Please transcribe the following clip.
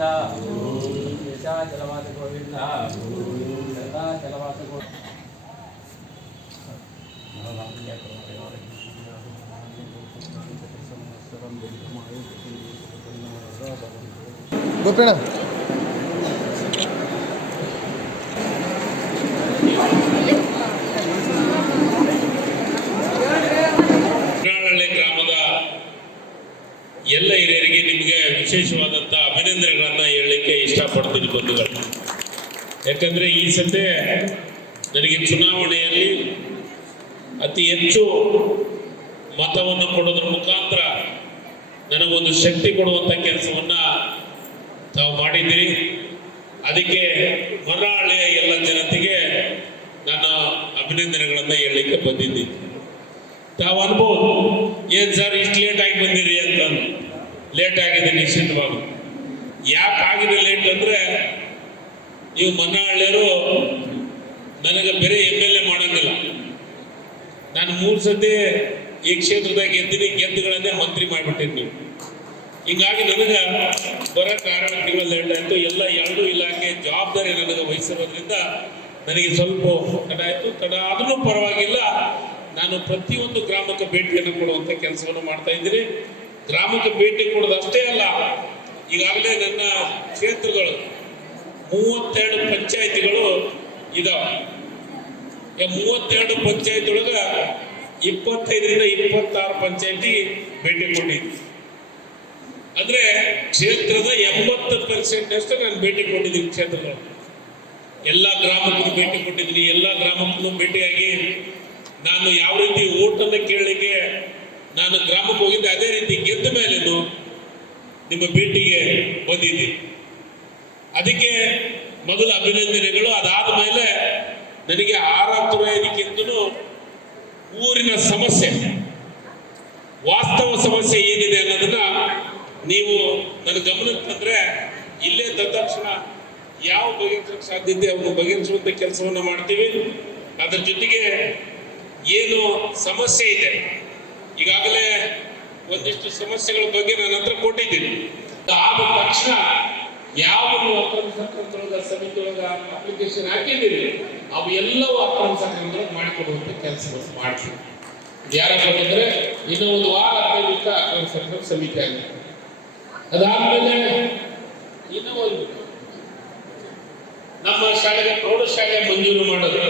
ಗೋವಿಂದ ದೇಶಾಚಲವಾಸ ಗೋವಿಂದ ಸದಾಚಲವಾಸ ಗೋವಿಂದ ಗೋಪಿಣ ಎಲ್ಲ ಹಿರಿಯರಿಗೆ ನಿಮಗೆ ವಿಶೇಷವಾದಂಥ ಅಭಿನಂದನೆಗಳನ್ನು ಹೇಳಲಿಕ್ಕೆ ಇಷ್ಟಪಡ್ತೀನಿ ಬಂಧುಗಳು. ಯಾಕಂದರೆ ಈ ಸತೆ ನನಗೆ ಚುನಾವಣೆಯಲ್ಲಿ ಅತಿ ಹೆಚ್ಚು ಮತವನ್ನು ಕೊಡೋದ್ರ ಮುಖಾಂತರ ನನಗೊಂದು ಶಕ್ತಿ ಕೊಡುವಂಥ ಕೆಲಸವನ್ನು ತಾವು ಮಾಡಿದ್ದೀರಿ. ಅದಕ್ಕೆ ಹೊರಹಳ್ಳಿಯ ಎಲ್ಲ ಜನತೆಗೆ ನನ್ನ ಅಭಿನಂದನೆಗಳನ್ನು ಹೇಳಲಿಕ್ಕೆ ಬಂದಿದ್ದೀನಿ. ತಾವು ಅನ್ಬೋದು ಏನ್ ಸರ್, ಇಷ್ಟು ಲೇಟ್ ಆಗಿ ಬಂದಿರಿ ಅಂತ ಲೇಟ್ ಆಗಿದೆ ನಿಶ್ಚಿತವಾಗಿ. ಯಾಕೆ ಆಗಿದೆ ಲೇಟ್ ಅಂದ್ರೆ, ನೀವು ಮನ್ನಹಳ್ಳಿಯರು ನನಗೆ ಬೇರೆ ಎಂ ಎಲ್ ಎ ಮಾಡಂಗಿಲ್ಲ. ನಾನು ಮೂರು ಸತಿ ಈ ಕ್ಷೇತ್ರದಾಗ ಗೆದ್ದಿನಿ, ಗೆದ್ದುಗಳನ್ನೇ ಮಂತ್ರಿ ಮಾಡಿಬಿಟ್ಟಿನಿ ನೀವು. ಹಿಂಗಾಗಿ ನನಗೆ ಬರೋ ಕಾರಣ ತಿಂಗಳ ಲೇಟ್ ಆಯಿತು. ಎಲ್ಲ ಎರಡೂ ಇಲಾಖೆ ಜವಾಬ್ದಾರಿ ನನಗೆ ವಹಿಸಿರೋದ್ರಿಂದ ನನಗೆ ಸ್ವಲ್ಪ ತಡ ಆಯಿತು. ತಡ ಆದ್ರೂ ಪರವಾಗಿಲ್ಲ. ನಾನು ಪ್ರತಿಯೊಂದು ಗ್ರಾಮಕ್ಕೆ ಭೇಟಿಯನ್ನು ಕೊಡುವಂತ ಕೆಲಸವನ್ನು ಮಾಡ್ತಾ ಇದ್ದೀನಿ. ಗ್ರಾಮಕ್ಕೆ ಭೇಟಿ ಕೊಡೋದಷ್ಟೇ ಅಲ್ಲ, ಈಗಾಗಲೇ ನನ್ನ ಕ್ಷೇತ್ರಗಳು ಮೂವತ್ತೆರಡು ಪಂಚಾಯತಿಗಳು ಇದಾವೆ. ಮೂವತ್ತೆರಡು ಪಂಚಾಯತ್ ಒಳಗ ಇಪ್ಪತ್ತೈದರಿಂದ ಇಪ್ಪತ್ತಾರು ಪಂಚಾಯತಿ ಭೇಟಿ ಕೊಟ್ಟಿದ್ದೆ ಅಂದ್ರೆ ಕ್ಷೇತ್ರದ ಎಂಬತ್ತು ಪರ್ಸೆಂಟ್ ಅಷ್ಟು ನಾನು ಭೇಟಿ ಕೊಟ್ಟಿದ್ದೀನಿ ಕ್ಷೇತ್ರಗಳು ಎಲ್ಲ ಗ್ರಾಮಕ್ಕೂ ಭೇಟಿ ಕೊಟ್ಟಿದ್ದೀನಿ, ಎಲ್ಲ ಗ್ರಾಮಕ್ಕೂ ಭೇಟಿಯಾಗಿ ನಾನು ಯಾವ ರೀತಿ ಓಟನ್ನು ಕೇಳಲಿಕ್ಕೆ ನಾನು ಗ್ರಾಮಕ್ಕೆ ಹೋಗಿದ್ದೆ, ಅದೇ ರೀತಿ ಗೆದ್ದ ಮೇಲೆ ನಿಮ್ಮ ಭೇಟಿಗೆ ಬಂದಿದ್ದೀನಿ ಅದಕ್ಕೆ ಮೊದಲ ಅಭಿನಂದನೆಗಳು. ಅದಾದ ಮೇಲೆ ನನಗೆ ಆರ ತುಳಿಯೋದಕ್ಕಿಂತಲೂ ಊರಿನ ಸಮಸ್ಯೆ, ವಾಸ್ತವ ಸಮಸ್ಯೆ ಏನಿದೆ ಅನ್ನೋದನ್ನ ನೀವು ನನ್ನ ಗಮನಕ್ಕೆ ತಂದ್ರೆ ಇಲ್ಲೇ ತಕ್ಷಣ ಯಾವ ಬಗೆಹರಿಸಕ್ಕೆ ಸಾಧ್ಯತೆ ಅವನು ಬಗೆಹರಿಸುವಂತ ಕೆಲಸವನ್ನ ಮಾಡ್ತೀವಿ. ಅದರ ಜೊತೆಗೆ ಏನು ಸಮಸ್ಯೆ ಇದೆ? ಈಗಾಗಲೇ ಒಂದಿಷ್ಟು ಸಮಸ್ಯೆಗಳ ಬಗ್ಗೆ ನನ್ನ ಹತ್ರ ಕೊಟ್ಟಿದ್ದೀನಿ. ಆದ ತಕ್ಷಣ ಯಾವ ಅಕ್ರಮ ಸಂಕ್ರಮಣದ ಸಮಿತಿ ಒಳಗ ಅಪ್ಲಿಕೇಶನ್ ಹಾಕಿದ್ದೀರಿ ಅವು ಎಲ್ಲವೂ ಅಕ್ರಮ ಸಕ್ರಮದ ಮಾಡಿಕೊಡುವಂತ ಕೆಲಸವನ್ನು ಮಾಡ್ತೀವಿ. ಯಾರ ಕೊಟ್ಟಿದ್ರೆ ಇನ್ನು ಒಂದು ವಾರ ಹದಿನೈದು ಅಕ್ರಮ ಸಕ್ರಮ ಸಮಿತಿ ಆಗಿದೆ. ಅದಾದ್ಮೇಲೆ ಇನ್ನೂ ಒಂದು ನಮ್ಮ ಶಾಲೆಗೆ ಪ್ರೌಢಶಾಲೆ ಮಂಜೂರು ಮಾಡೋದು